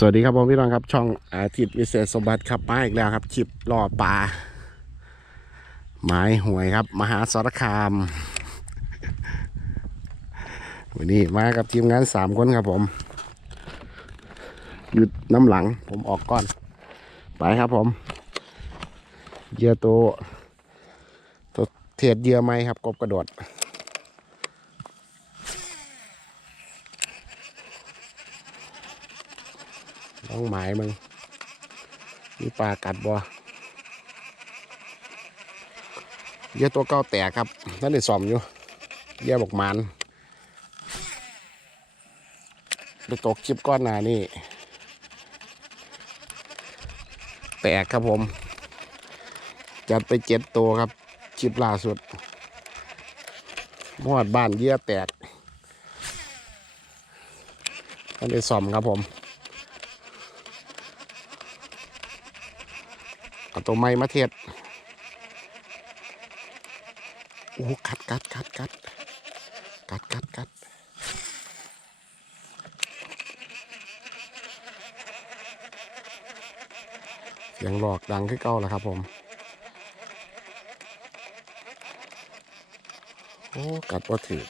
สวัสดีครับผมพี่น้องครับ ช่องอาทิตย์วิเศษสมบัติครับมาอีกแล้วครับชิปล่อปลาหมายหวยครับ มหาสารคาม วันนี้มากับทีมงานสามคนครับผม หยุดน้ำหลังผมออกก่อน ไปครับผมเหยื่อตัวตัวเทียดเหยื่อไหมครับกบกระโดด ลองหมายมึงมีปลากัดบ่เหยื่อตัวเก้าแตกครับนั่นได้ซ่อมอยู่เหยื่อบอกมันไปตกคลิปก้อนหนานี่แตกครับผม จัดไปเจ็ดตัวครับคลิปล่าสุดมอดบ้านเหยื่อแตกนั่นได้ซ่อมครับผม เอา ตัวไม้มาเทียบโอ้กัดกัดกัดกัดกัดกัดกัดเสียงหลอกดังขึ้นเก้าแล้วครับผม โอ้ กัดว่าถือ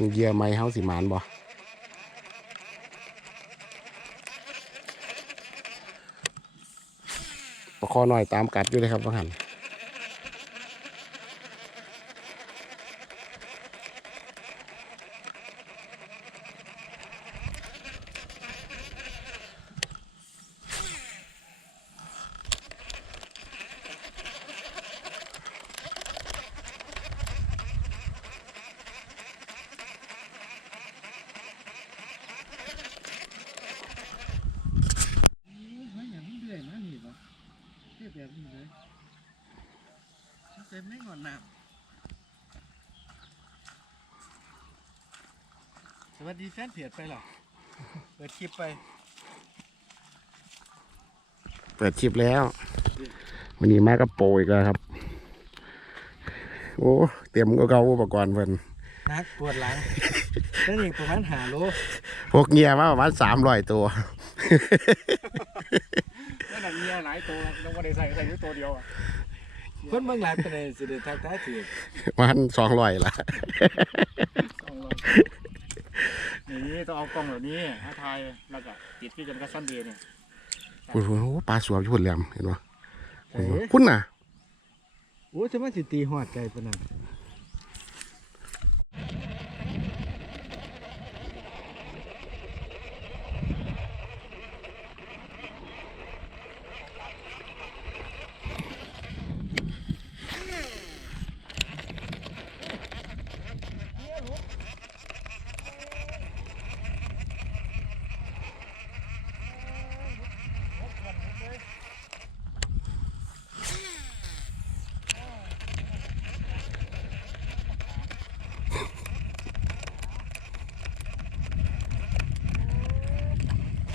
มึงเยื่อไม้เฮาสิหมานบ่ประคอหน่อยตามกัดอยู่เลยครับว่าหัน สวัสดีแฟนเพจไปเหรอเปิดคลิปไป เปิดคลิปแล้ววันนี้มากับโปรอีกแล้วครับ โอ้เตรียมก็เก่าอุปกรณ์เพิ่นนักปวดหลังนั่นเองประมาณหาโลพวกเงียมาประมาณสามร้อยตัวนั่นน่ะมีหลายตัวเราไม่ได้ใส่ใส่แค่ตัวเดียวอะคนเมืองหลายเป็นไงสิเดทักทายถือมันสองร้อยละต้องลอ งนี่ต้องเอากล้องแบบนี้ให้ทายแล้วก็ติดที่กันกับซันเดย์เนี่ยโอ้โหปลาสวมอยู่พุ่นแหลมเห็นปะเอ้ยคุณน่ะโอ้จะมาสิตีหอดใจปะนั่น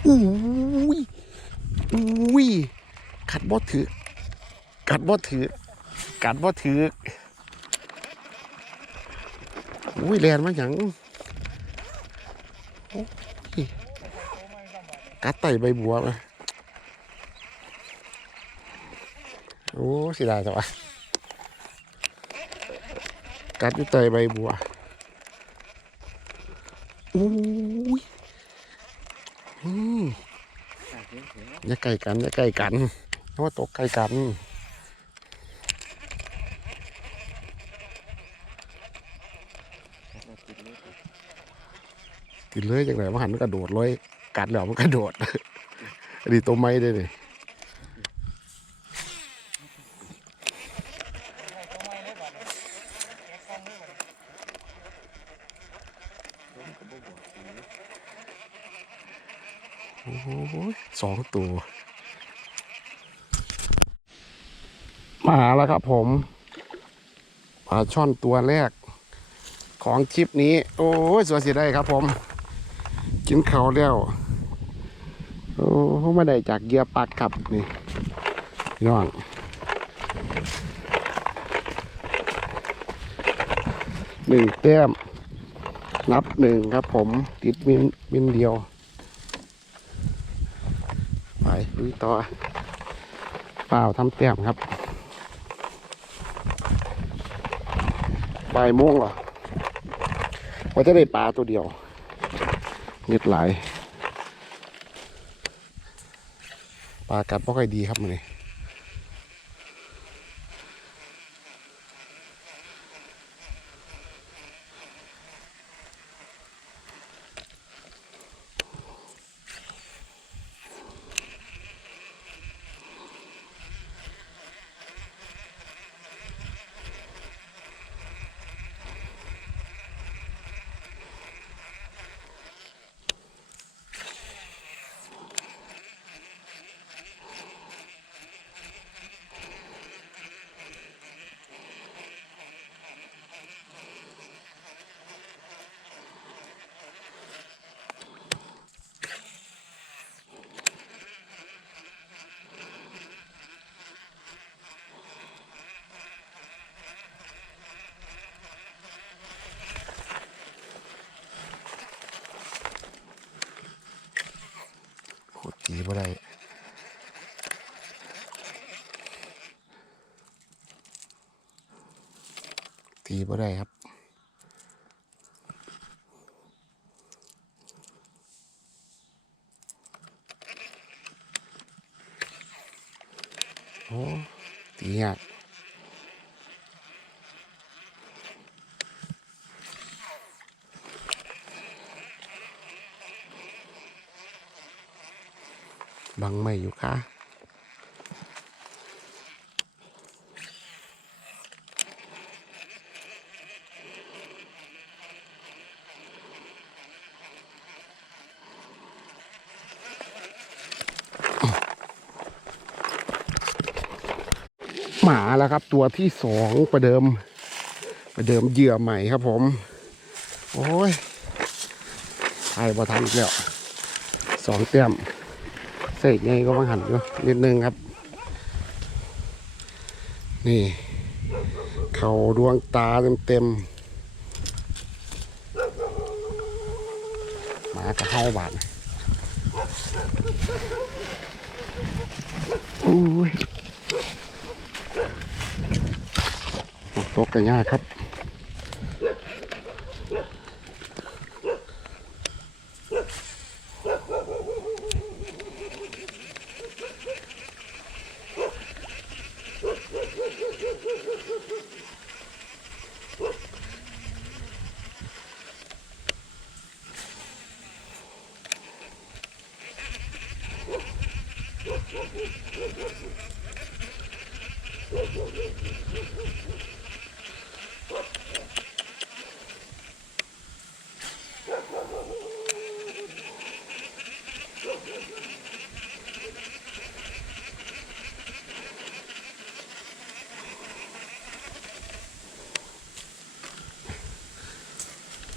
อุ้ยอุ้ยกัดบ่ถือกัดบ่ถือกัดบ่ถืออุ้ยแลนมาหยังกัดไตใบบัวมาโอ้สิได้จังวะกัดอยู่ไตใบบัวอุ้ย อย่าใกล้กันอย่าใกล้กันเพราะว่าตกใกล้กันกินเลยจังไหนมาหันมันกระโดดเลยกัดแล้วมันกระโดดอันนี้ตัวไม้ได้เลยโอ้โห สองตัว มาแล้วครับผมปลาช่อนตัวแรก ของคลิปนี้ โอ้ยสวยเสียได้ครับผม กินเขาแล้วโอ้ไม่ได้จากเหยียปักครับนี่พี่น้องหนึ่งแต้มนับหนึ่งครับผม ติดมินมินเดียว ไป ลุยต่อเปล่าทำแต้มครับปลายม่วงเหรอว่าจะได้ปลาตัวเดียวเงียดหลาย ปลากัดบ่ค่อยดีครับมันนี่ บ่ได้ตีบ่ได้ครับโอ้ตียากังไม่อยู่ค่ะ หมาแล้วครับตัวที่สองประเดิม ประเดิมเหยื่อใหม่ครับผม โอ้ยไอ้ประทันอีกแล้วสองเต็ม สกไงก็มาหันอยู่นิดนึงครับ นี่ เขาดวงตาเต็มเต็มๆมากระเฮาบาดอุ้ยตกกันยากครับ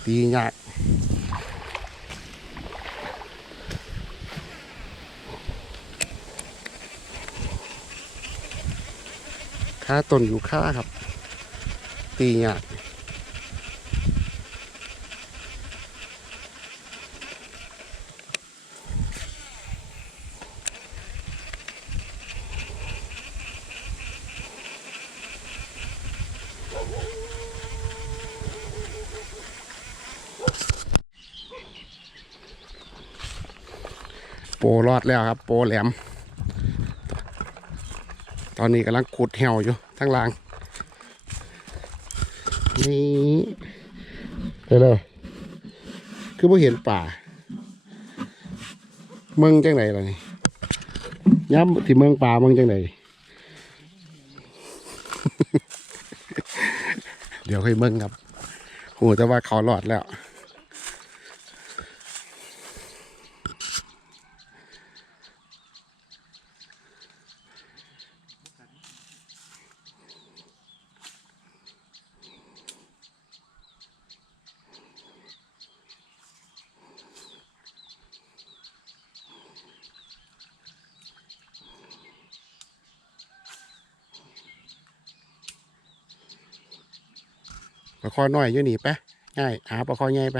ตียากค่าต้นอยู่ค่าครับ ตียาก โปรอดแล้วครับ โปรแหลม ตอนนี้กำลังขุดแหวอยู่ทั้งล่าง นี่ไปเลยคือไม่เห็นป่า เมืองจังไหนล่ะนี่ย้ำที่เมืองป่าเมืองจังไหนเดี๋ยวค่อยเมืองครับโหแต่ว่าเขาหลอดแล้ว ปลาคอน้อยอยู่นี่ไปง่ายหาปลาคอใหญ่ไป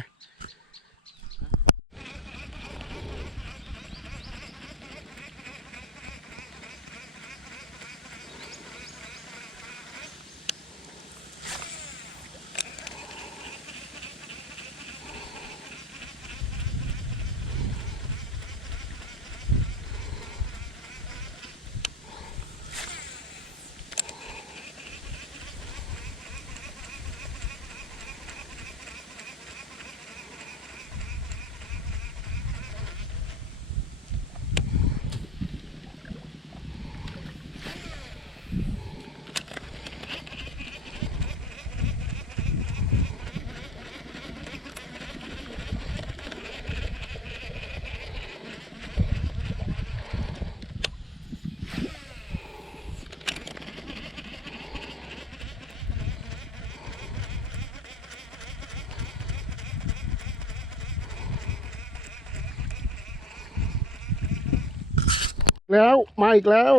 แล้วมาอีกแล้ว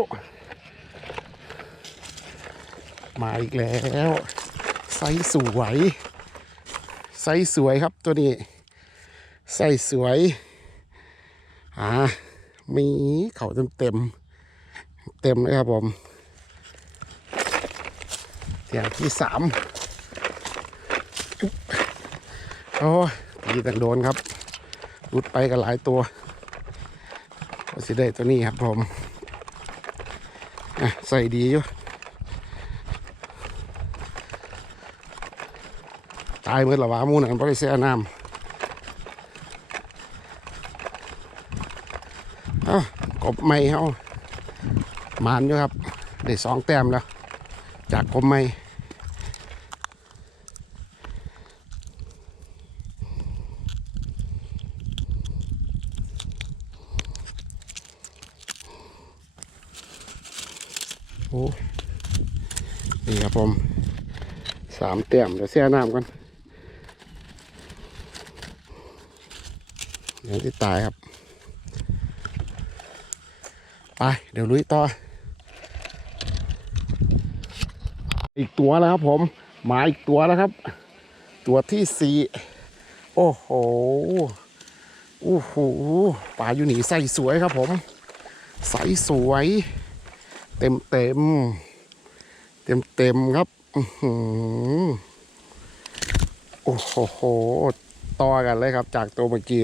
มาอีกแล้วไซส์สวยไซส์สวยครับตัวนี้ไซส์สวยอ่ามีเขาเต็มเต็มเต็มเลยครับผมอย่างที่สามโอ้ยตีตังโดนครับรุดไปกันหลายตัว สิได้ตัวนี้ครับผมใส่ดีอยู่ ตายเมื่อละวะหมูนันบริเสียน้ำกบไม่เฮามานอยู่ครับ ได้สองแต้มแล้ว จากกบไม่ นี่ครับผมสามแต้มเดี๋ยวเสียน้ำกันเดี๋ยวที่ตายครับ ไป เดี๋ยวลุยต่อ อีกตัวแล้วครับผม มาอีกตัวแล้วครับ ตัวที่สี่โอ้โหโอ้โหปลาอยู่หนีใส่สวยครับผม ใสสวย เต็มเต็มเต็มเต็มครับโอ้โหต่อกันเลยครับ จากตัวเมื่อกี้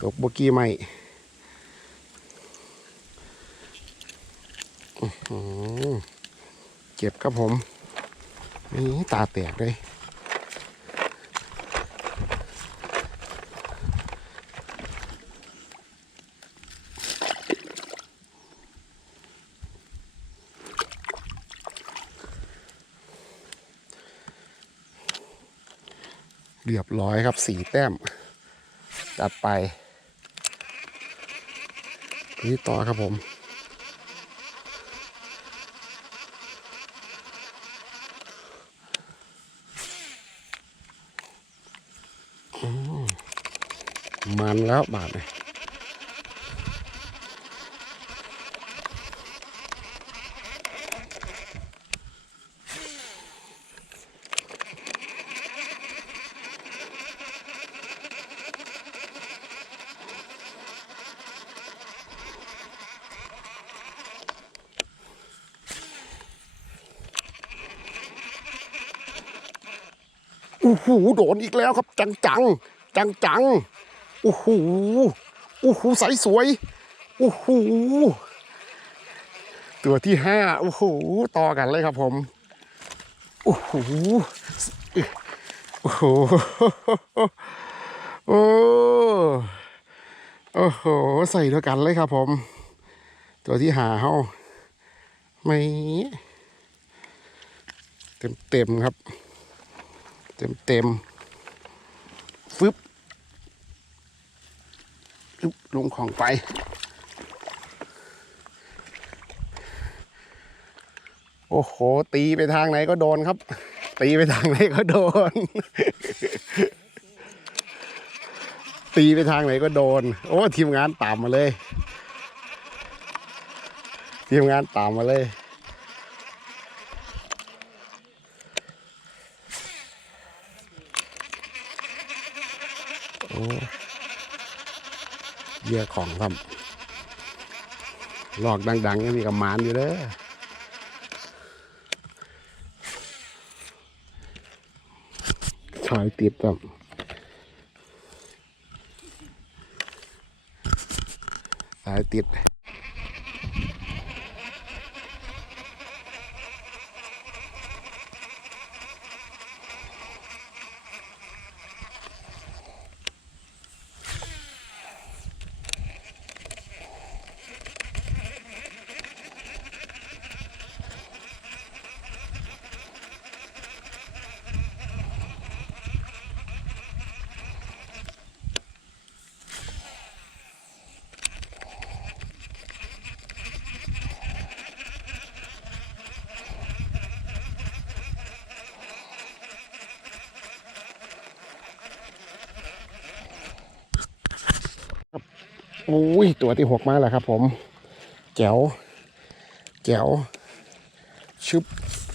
ตัวเมื่อกี้ใหม่เจ็บครับผมนี่ตาแตกเลย เรียบร้อยครับสีแต้มจัดไปนี่ต่อครับผมอืมมันแล้วบาทเลย โอ้โหโดนอีกแล้วครับ จังจังจังจังโอ้โหโอ้โหใสสวยโอ้โหตัวที่ห้าโอ้โหต่อกันเลยครับผมโอ้โหโอ้โหโอ้โอ้โหใส่ด้วยกันเลยครับผม ตัวที่หาเฮาไม่เต็มเต็มๆครับ เต็มเต็มๆฟึบฟึบลงของไป โอ้โห ตีไปทางไหนก็โดนครับ ตีไปทางไหนก็โดน ตีไปทางไหนก็โดน โอ้ทีมงานตามมาเลย ทีมงานตามมาเลย เยอะของครับหลอกดังๆยังมีกับหมานอยู่เด้อชอยติดครับสายติด อุ้ยตัวที่หกมาแล้วครับ ผม แจ๋วแจ๋วชึบ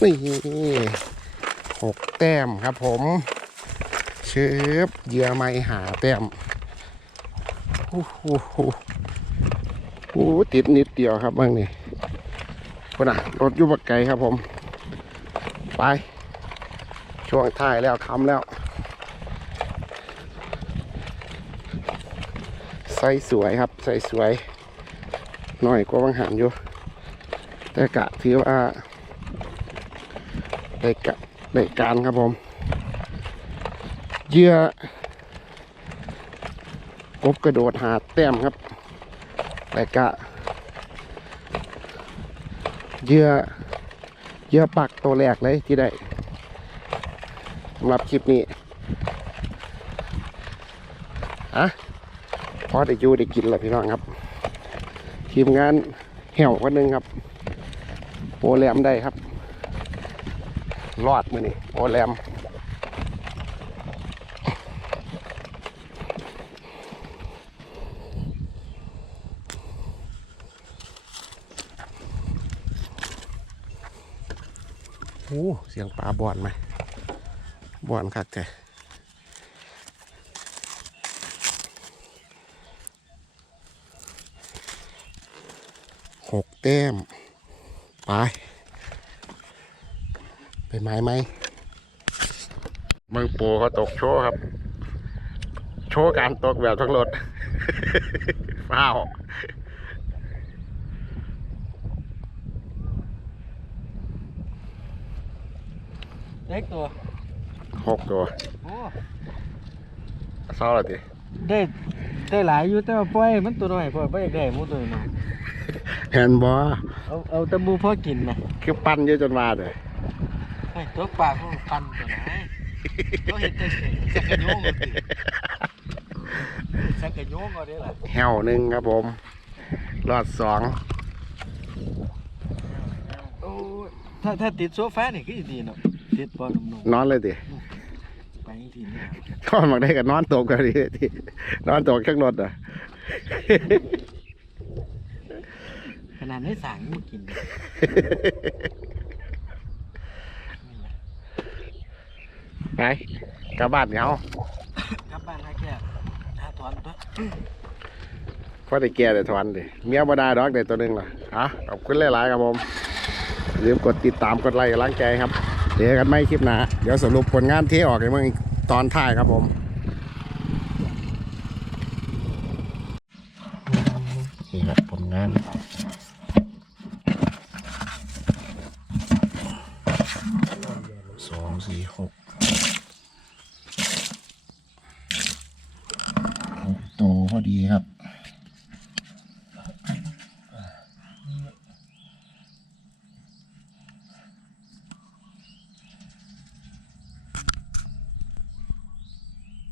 นี่หกแต้มครับผมชึบเยื่อไม่หาแต้มโอ้โหโอ้ติดนิดเดียวครับบ้างนี่คนน่ะรถอยุบไกลครับผม ไป ช่วงท้ายแล้วคำแล้ว ส่สวยครับ ใส่สวย หน่อยกว่าบางหันอยู่ แต่กะถือว่าได้กะได้การครับผมเหยื่อกบกระโดดหาแต้มครับแต่กะเหยื่อเหยื่อปักตัวแรกเลยที่ได้สำหรับคลิปนี้อะ อได้อยู่ได้กินแล้วพี่น้องครับ ทีมงานเหี่ยวคนหนึ่งครับโปรแรมได้ครับ รอดมือนี่โปรแรมโอ้เสียงปลาบอนไหมบอนคักแต่ หก แต้มไปเป็นไม้ไหมเมืองปูเขาตกโชว์ครับ โชว์การตกแบบทั้งรถฟ้าวเล็กตัวหกตัวโอ้เศร้าเลยดิได้ได้หลายอยู่แต่ว่าปล่อยมันตัวน้อยพอไม่อยากได้หมูตัวน้อย เห็นบ่เอาเอาแตะมูพอกินนะคือปั้นเยอะจนมาเลยไอ้ตัวปลาพวกปันตัวไหนตัวเห็ดแต่สักกะโยงก็ติสักกะโยงก็ได้ล่ะแหวหนึ่งครับผมรอดสองโอ้ยถ้าถ้าติดโซฟานี่คือดีเนาะติดบอลนุ่มนอนเลยดิๆไปอีกทีนี่นอนมาได้กับนอนตกกันดิที่นอนตกข้างรถอะข นาดได้สั่งมากินไปกลับบ้านเขากลับบ้านนะแค่หาถอนตัวพอได้แก่ได้ถอนดิเมียบ่ได้ดอกได้ตัวหนึงล่ะฮะขอบคุณหลายๆครับผมอย่าลืมกดติดตามกดไลค์กดลังใจครับเจอกันไม่คลิปหน้าเดี๋ยวสรุปผลงานเทออกในเมื่อตอนท้ายครับผม นี่ครับผลงาน